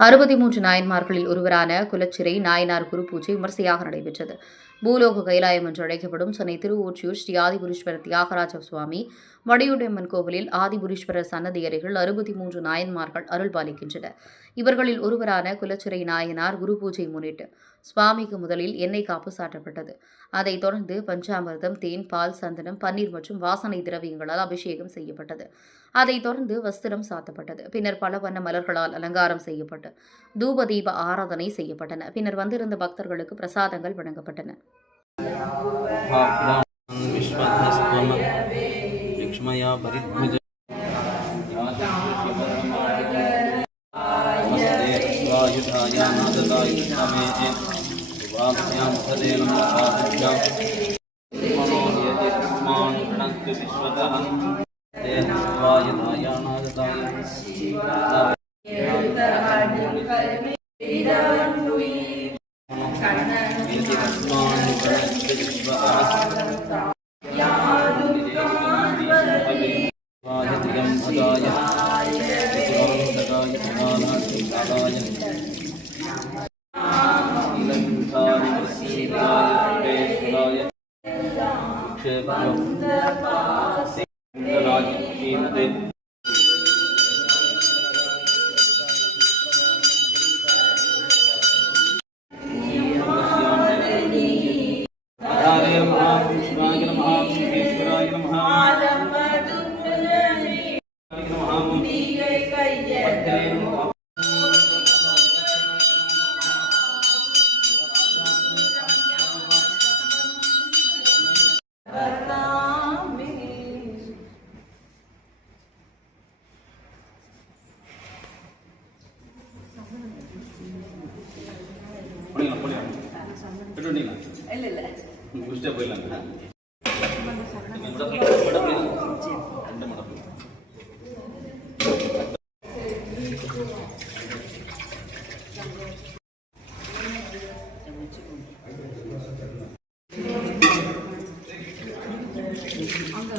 63 நாயன்மார்களில் ஒருவரான குலச்சிறை நாயனார் குரு பூஜை விமர்சையாக நடைபெற்றது. பூலோக கைலாயம் என்று அழைக்கப்படும் சென்னை திருவொற்றியூர் ஸ்ரீ ஆதிபுரீஸ்வரர் தியாகராஜ சுவாமி வடிவுடையம்மன் கோவிலில் ஆதிபுரீஸ்வரர் சன்னதி அருகில் 63 நாயன்மார்கள் அருள் பாலிக்கின்றனர். இவர்களில் ஒருவரான குலச்சிறை நாயனார் குரு பூஜை முன்னிட்டு சுவாமிக்கு முதலில் எண்ணெய் காப்பு சாட்டப்பட்டது. அதைத் தொடர்ந்து பஞ்சாமிர்தம், தேன், பால், சந்தனம், பன்னீர் மற்றும் வாசனை திரவியங்களால் அபிஷேகம் செய்யப்பட்டது. அதைத் தொடர்ந்து வஸ்திரம் சாத்தப்பட்டது. பின்னர் பல வண்ண மலர்களால் அலங்காரம் செய்யப்பட்டு தூப தீப ஆராதனை செய்யப்பட்டன. பின்னர் வந்திருந்த பக்தர்களுக்கு பிரசாதங்கள் வழங்கப்பட்டன. அங்க